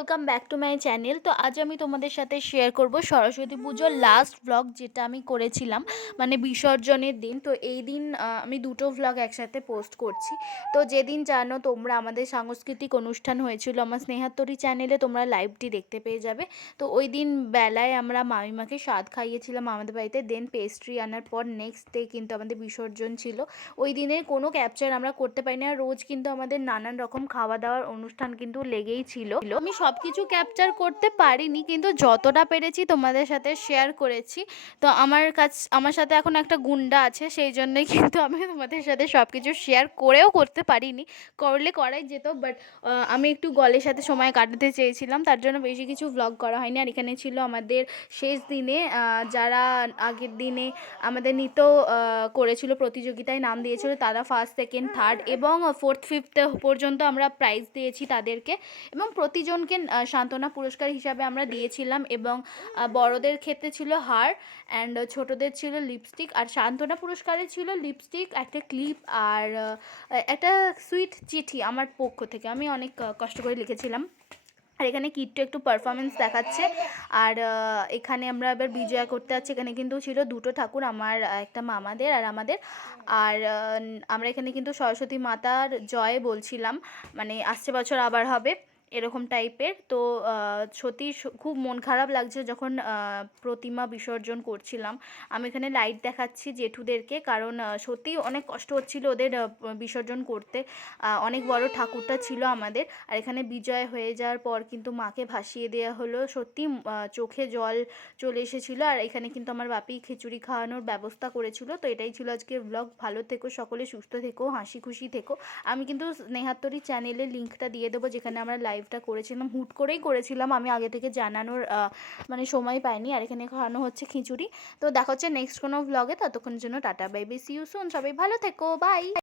Welcome back to my channel. তো আজ আমি তোমাদের সাথে শেয়ার করব সরস্বতী পুজোর লাস্ট ব্লগ, যেটা আমি করেছিলাম মানে বিসর্জনের দিন। তো এই দিন আমি দুটো ভ্লগ একসাথে পোস্ট করছি। তো যেদিন জানো তোমরা আমাদের সাংস্কৃতিক অনুষ্ঠান হয়েছিল আমার স্নেহাত্তরী চ্যানেলে, তোমরা লাইভটি দেখতে পেয়ে যাবে। তো ওই দিন বেলায় আমরা মামিমাকে স্বাদ খাইয়েছিলাম আমাদের বাড়িতে, দেন পেস্ট্রি আনার পর নেক্সট ডে কিন্তু আমাদের বিসর্জন ছিল। ওই দিনের কোনো ক্যাপচার আমরা করতে পারি না, রোজ কিন্তু আমাদের নানান রকম খাওয়া দাওয়ার অনুষ্ঠান কিন্তু লেগেই ছিল। আমি সব কিছু ক্যাপচার করতে পারিনি, কিন্তু যতটা পেরেছি তোমাদের সাথে শেয়ার করেছি। তো আমার সাথে এখন একটা গুন্ডা আছে, সেই জন্যই কিন্তু আমি তোমাদের সাথে সব কিছু শেয়ার করেও করতে পারিনি। করলে করাই যেত, বাট আমি একটু গলের সাথে সময় কাটাতে চেয়েছিলাম, তার জন্য বেশি কিছু ভ্লগ করা হয়নি। আর এখানে ছিল আমাদের শেষ দিনে যারা আগের দিনে আমাদের নৃত্য করেছিল, প্রতিযোগিতায় নাম দিয়েছিল, তারা ফার্স্ট সেকেন্ড থার্ড এবং ফোর্থ ফিফথ পর্যন্ত আমরা প্রাইজ দিয়েছি তাদেরকে, এবং প্রতিজনকে সান্ত্বনা পুরস্কার হিসাবে আমরা দিয়েছিলাম। এবং বড়দের ক্ষেত্রে ছিল হার অ্যান্ড ছোটদের ছিল লিপস্টিক। আর সান্ত্বনা পুরস্কারে ছিল লিপস্টিক, একটা ক্লিপ আর একটা সুইট চিঠি আমার পক্ষ থেকে, আমি অনেক কষ্ট করে লিখেছিলাম। আর এখানে কিট্টু একটু পারফরমেন্স দেখাচ্ছে। আর এখানে আমরা এবার বিজয়া করতে যাচ্ছি। এখানে কিন্তু ছিল দুটো ঠাকুর, আমার একটা মামাদের আর আমাদের। আর আমরা এখানে কিন্তু সরস্বতী মাতার জয় বলছিলাম, মানে আসছে বছর আবার হবে এরকম টাইপের। তো সত্যি খুব মন খারাপ লাগছে যখন প্রতিমা বিসর্জন করছিলাম। আমি এখানে লাইট দেখাচ্ছি জেঠুদেরকে, কারণ সত্যিই অনেক কষ্ট হচ্ছিল ওদের বিসর্জন করতে। অনেক বড় ঠাকুরটা ছিল আমাদের। আর এখানে বিজয় হয়ে যাওয়ার পর কিন্তু মাকে ভাসিয়ে দেওয়া হলো, সত্যি চোখে জল চলে এসেছিলো। আর এখানে কিন্তু আমার বাপি খিচুড়ি খাওয়ানোর ব্যবস্থা করেছিল। তো এটাই ছিল আজকের ব্লগ। ভালো থেকো সকলে, সুস্থ থেকো, হাসি খুশি থেকো। আমি কিন্তু স্নেহাত্তরী চ্যানেলের লিঙ্কটা দিয়ে দেবো, যেখানে আমরা লাইভটা করেছিলাম, হুট করেই করেছিলাম, আমি আগে থেকে জানানোর মানে সময় পাইনি। আর এখানে খাওয়ানো হচ্ছে খিচুড়ি। তো দেখা হচ্ছে নেক্সট কোনো ব্লগে, ততক্ষণের জন্য tata bye bye, see you soon. সবাই ভালো থেকো, বাই।